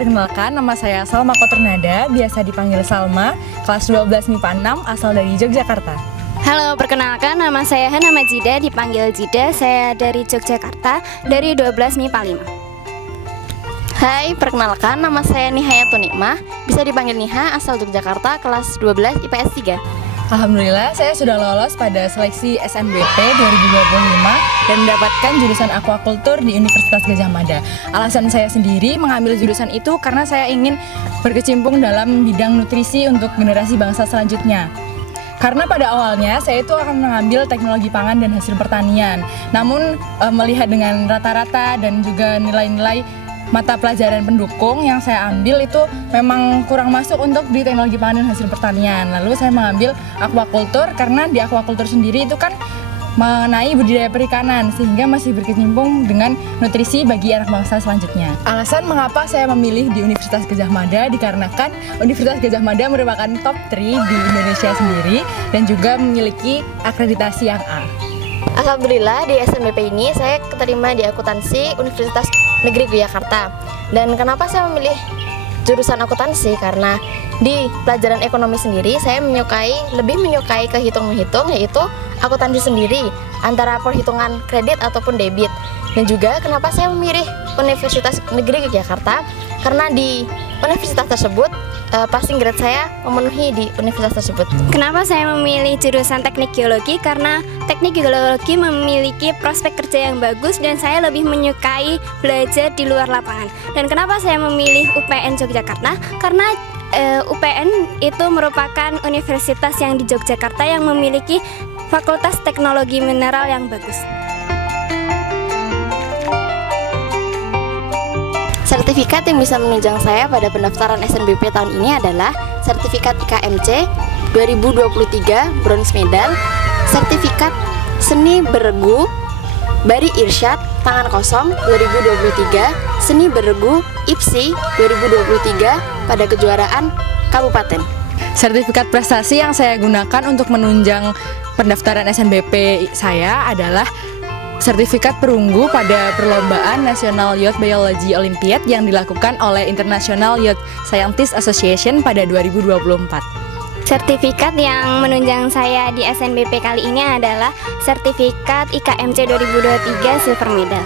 perkenalkan nama saya Salma Koternada, biasa dipanggil Salma, kelas 12 MIPA 6, asal dari Yogyakarta. Halo, perkenalkan nama saya Hana Majida, dipanggil Jida, saya dari Yogyakarta, dari 12 MIPA 5. Hai, perkenalkan nama saya Nihayatun Nikmah, bisa dipanggil Niha, asal Yogyakarta, kelas 12 IPS 3. Alhamdulillah, saya sudah lolos pada seleksi SNBP 2025 dan mendapatkan jurusan aquaculture di Universitas Gadjah Mada. Alasan saya sendiri mengambil jurusan itu karena saya ingin berkecimpung dalam bidang nutrisi untuk generasi bangsa selanjutnya. Karena pada awalnya saya itu akan mengambil teknologi pangan dan hasil pertanian. Namun melihat dengan rata-rata dan juga nilai-nilai mata pelajaran pendukung yang saya ambil itu memang kurang masuk untuk di teknologi pangan dan hasil pertanian. Lalu saya mengambil aquaculture karena di aquaculture sendiri itu kan mengenai budidaya perikanan sehingga masih berkecimpung dengan nutrisi bagi anak bangsa selanjutnya. Alasan mengapa saya memilih di Universitas Gadjah Mada dikarenakan Universitas Gadjah Mada merupakan top 3 di Indonesia sendiri dan juga memiliki akreditasi yang A. Alhamdulillah di SNBP ini saya keterima di akuntansi Universitas Negeri Yogyakarta. Dan kenapa saya memilih jurusan akuntansi? Karena di pelajaran ekonomi sendiri saya lebih menyukai kehitung-menghitung, yaitu akuntansi sendiri antara perhitungan kredit ataupun debit. Dan juga kenapa saya memilih Universitas Negeri Yogyakarta? Karena di universitas tersebut passing grade saya memenuhi di universitas tersebut. Kenapa saya memilih jurusan teknik geologi? Karena teknik geologi memiliki prospek kerja yang bagus dan saya lebih menyukai belajar di luar lapangan. Dan kenapa saya memilih UPN Yogyakarta? Karena UPN itu merupakan universitas yang di Yogyakarta yang memiliki fakultas teknologi mineral yang bagus. Sertifikat yang bisa menunjang saya pada pendaftaran SNBP tahun ini adalah sertifikat IKMC 2023 bronze medal, sertifikat seni beregu Bari Irsyad tangan kosong 2023, seni beregu IPSI 2023 pada kejuaraan kabupaten. Sertifikat prestasi yang saya gunakan untuk menunjang pendaftaran SNBP saya adalah sertifikat perunggu pada Perlombaan National Youth Biology Olympiad yang dilakukan oleh International Youth Scientist Association pada 2024. Sertifikat yang menunjang saya di SNBP kali ini adalah sertifikat IKMC 2023 Silver Medal.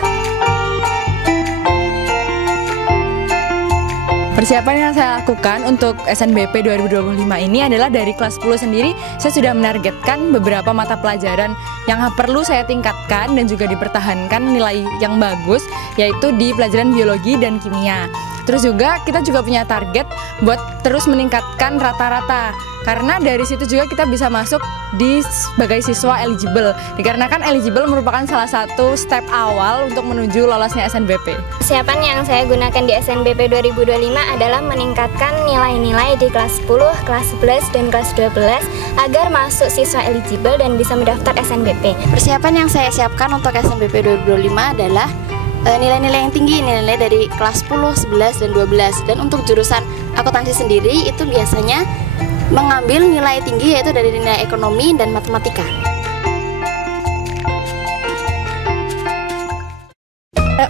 Persiapan yang saya lakukan untuk SNBP 2025 ini adalah dari kelas 10 sendiri saya sudah menargetkan beberapa mata pelajaran yang perlu saya tingkatkan dan juga dipertahankan nilai yang bagus, yaitu di pelajaran biologi dan kimia. Terus juga kita juga punya target buat terus meningkatkan rata-rata, karena dari situ juga kita bisa masuk di sebagai siswa eligible, dikarenakan eligible merupakan salah satu step awal untuk menuju lolosnya SNBP. Persiapan yang saya gunakan di SNBP 2025 adalah meningkatkan nilai-nilai di kelas 10, kelas 11, dan kelas 12 agar masuk siswa eligible dan bisa mendaftar SNBP. Persiapan yang saya siapkan untuk SNBP 2025 adalah nilai-nilai yang tinggi, nilai dari kelas 10, 11, dan 12. Dan untuk jurusan akuntansi sendiri itu biasanya mengambil nilai tinggi, yaitu dari nilai ekonomi dan matematika.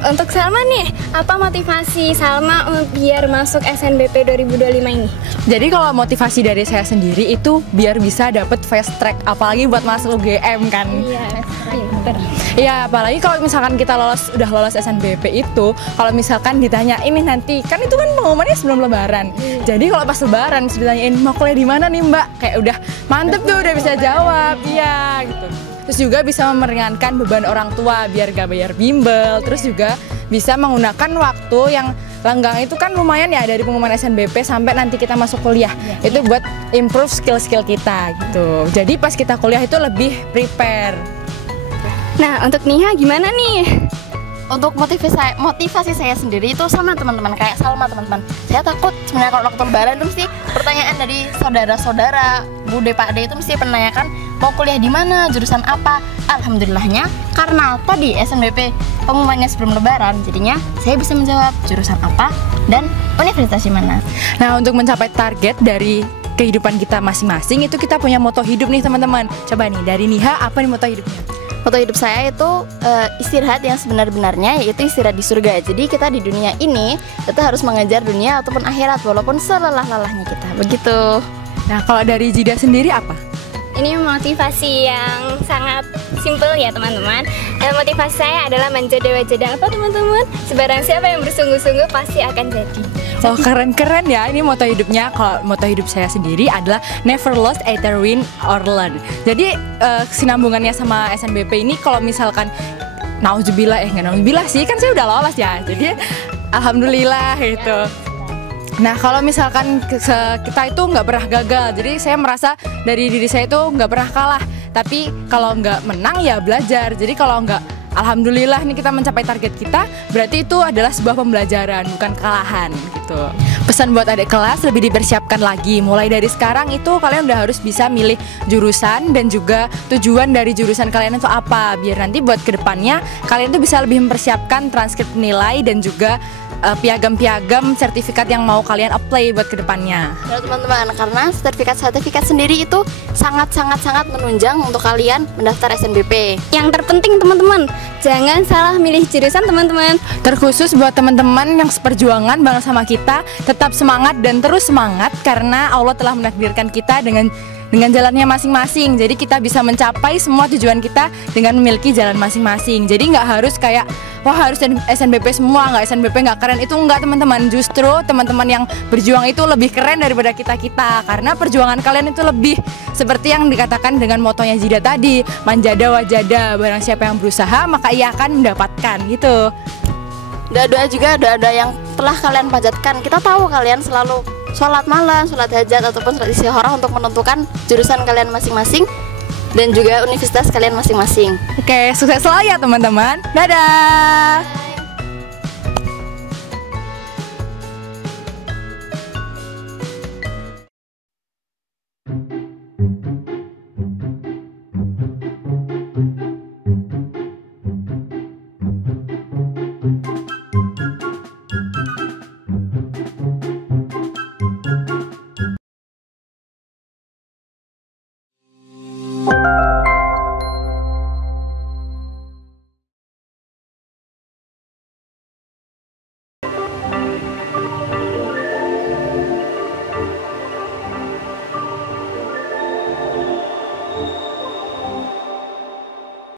Untuk Salma nih, apa motivasi Salma biar masuk SNBP 2025 ini? Jadi kalau motivasi dari saya sendiri itu biar bisa dapet fast track, apalagi buat masuk UGM kan. Iya, bener. Iya, apalagi kalau misalkan kita udah lolos SNBP itu, kalau misalkan ditanya ini nanti, kan itu kan pengumumannya sebelum lebaran. Jadi kalau pas lebaran bisa ditanyain mau kuliah di mana nih Mbak, kayak udah mantep tuh, udah bisa jawab, iya gitu. Terus juga bisa meringankan beban orang tua biar gak bayar bimbel. Terus juga bisa menggunakan waktu yang lenggang itu kan lumayan ya dari pengumuman SNBP sampai nanti kita masuk kuliah. Itu buat improve skill-skill kita gitu. Jadi pas kita kuliah itu lebih prepare. Nah, untuk Niha gimana nih? Untuk motivasi saya sendiri itu sama teman-teman, kayak Salma teman-teman. Saya takut sebenarnya kalau waktu lebaran itu mesti pertanyaan dari saudara-saudara, Bude Pak De itu mesti menanyakan mau kuliah di mana, jurusan apa. Alhamdulillahnya karena tadi SNBP pengumumannya sebelum lebaran, jadinya saya bisa menjawab jurusan apa dan universitas di mana. Nah, untuk mencapai target dari kehidupan kita masing-masing itu kita punya moto hidup nih teman-teman. Coba nih dari Niha, apa nih moto hidupnya? Moto hidup saya itu istirahat yang sebenar-benarnya, yaitu istirahat di surga. Jadi kita di dunia ini kita harus mengejar dunia ataupun akhirat walaupun selelah-lelahnya kita. Begitu. Nah, kalau dari Jida sendiri apa? Ini motivasi yang sangat simpel ya teman-teman. Motivasi saya adalah menjadi apa teman-teman? Sebarang siapa yang bersungguh-sungguh pasti akan jadi. Oh, keren-keren ya ini moto hidupnya. Kalau moto hidup saya sendiri adalah never lost, either win or learn. Jadi kesinambungannya sama SNBP ini kalau misalkan nauzubillah nggak nauzubillah sih, kan saya udah lolos ya. Jadi alhamdulillah gitu. Nah, kalau misalkan kita itu nggak pernah gagal, jadi saya merasa dari diri saya itu nggak pernah kalah. Tapi kalau nggak menang ya belajar. Jadi kalau nggak, alhamdulillah nih kita mencapai target kita, berarti itu adalah sebuah pembelajaran, bukan kekalahan gitu. Pesan buat adik kelas, lebih dipersiapkan lagi. Mulai dari sekarang itu kalian udah harus bisa milih jurusan dan juga tujuan dari jurusan kalian itu apa. Biar nanti buat kedepannya kalian tuh bisa lebih mempersiapkan transkrip nilai dan juga piagam-piagam sertifikat yang mau kalian apply buat kedepannya. Ya teman-teman, karena sertifikat sendiri itu sangat menunjang untuk kalian mendaftar SNBP. Yang terpenting teman-teman, jangan salah milih jurusan teman-teman. Terkhusus buat teman-teman yang seperjuangan bareng sama kita, tetap semangat dan terus semangat karena Allah telah menakdirkan kita dengan jalannya masing-masing. Jadi kita bisa mencapai semua tujuan kita dengan memiliki jalan masing-masing. Jadi nggak harus kayak wah harus SNBP semua, nggak SNBP nggak keren. Itu enggak teman-teman. Justru teman-teman yang berjuang itu lebih keren daripada kita-kita. Karena perjuangan kalian itu lebih seperti yang dikatakan dengan motonya Jida tadi, manjada wajada, barang siapa yang berusaha maka ia akan mendapatkan gitu. Doa-doa juga, doa-doa yang telah kalian panjatkan. Kita tahu kalian selalu sholat malam, sholat hajat ataupun sholat istikharah untuk menentukan jurusan kalian masing-masing dan juga universitas kalian masing-masing. Oke, sukses selalu ya teman-teman. Dadah.